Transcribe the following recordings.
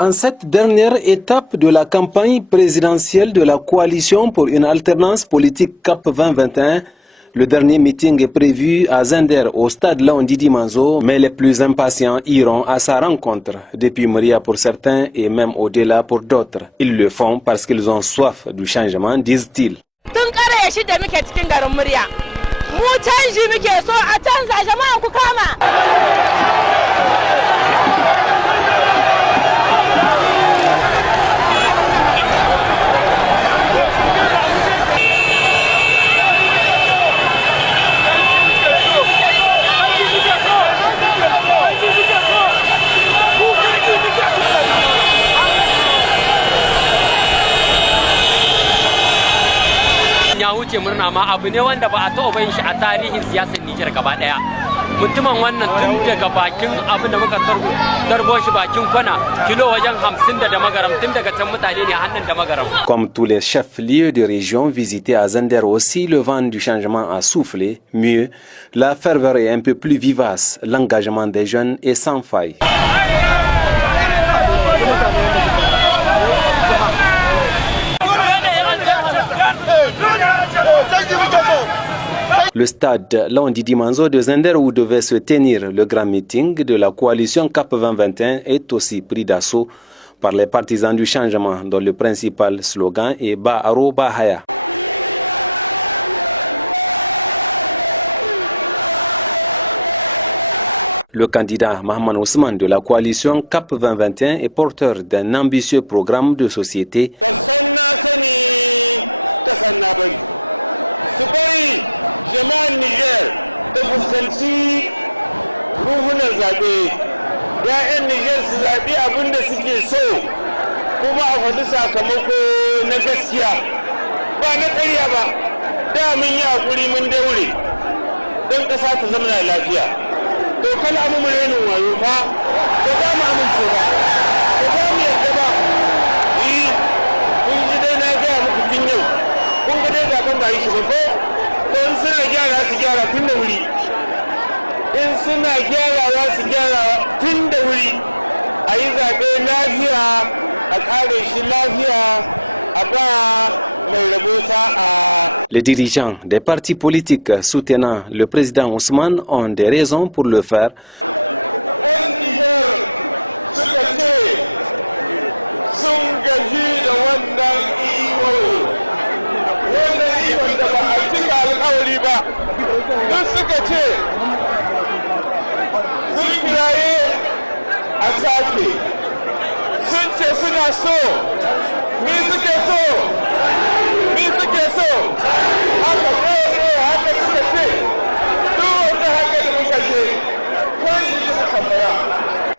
En cette dernière étape de la campagne présidentielle de la coalition pour une alternance politique CAP 2021, le dernier meeting est prévu à Zender au stade Laondidi Manzo, mais les plus impatients iront à sa rencontre. Depuis Maria pour certains et même au-delà pour d'autres. Ils le font parce qu'ils ont soif du changement, disent-ils. wuce murna ma abu ne wanda ba a taɓa yin shi a tarihin siyasar Nijar gaba daya. Mutumin wannan tun daga bakin abin da muka tarbo shi bakin kwana kilo wajen 50 da magaram tun daga can mutane ne hannun da magaram. Comme tous les chefs-lieux de région visités à Zender aussi, le vent du changement a soufflé. Mieux, la ferveur est un peu plus vivace. L'engagement des jeunes est sans faille. Le stade Laondidi Manzo de Zender où devait se tenir le grand meeting de la coalition CAP 2021 est aussi pris d'assaut par les partisans du changement dont le principal slogan est Ba'aro Bahaya. Le candidat Mahaman Ousmane de la coalition CAP 2021 est porteur d'un ambitieux programme de société . Les dirigeants des partis politiques soutenant le président Ousmane ont des raisons pour le faire.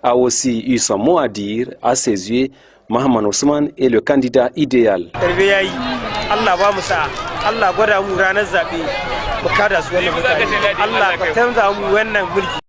A aussi eu son mot à dire. À ses yeux, Mahaman Ousmane est le candidat idéal.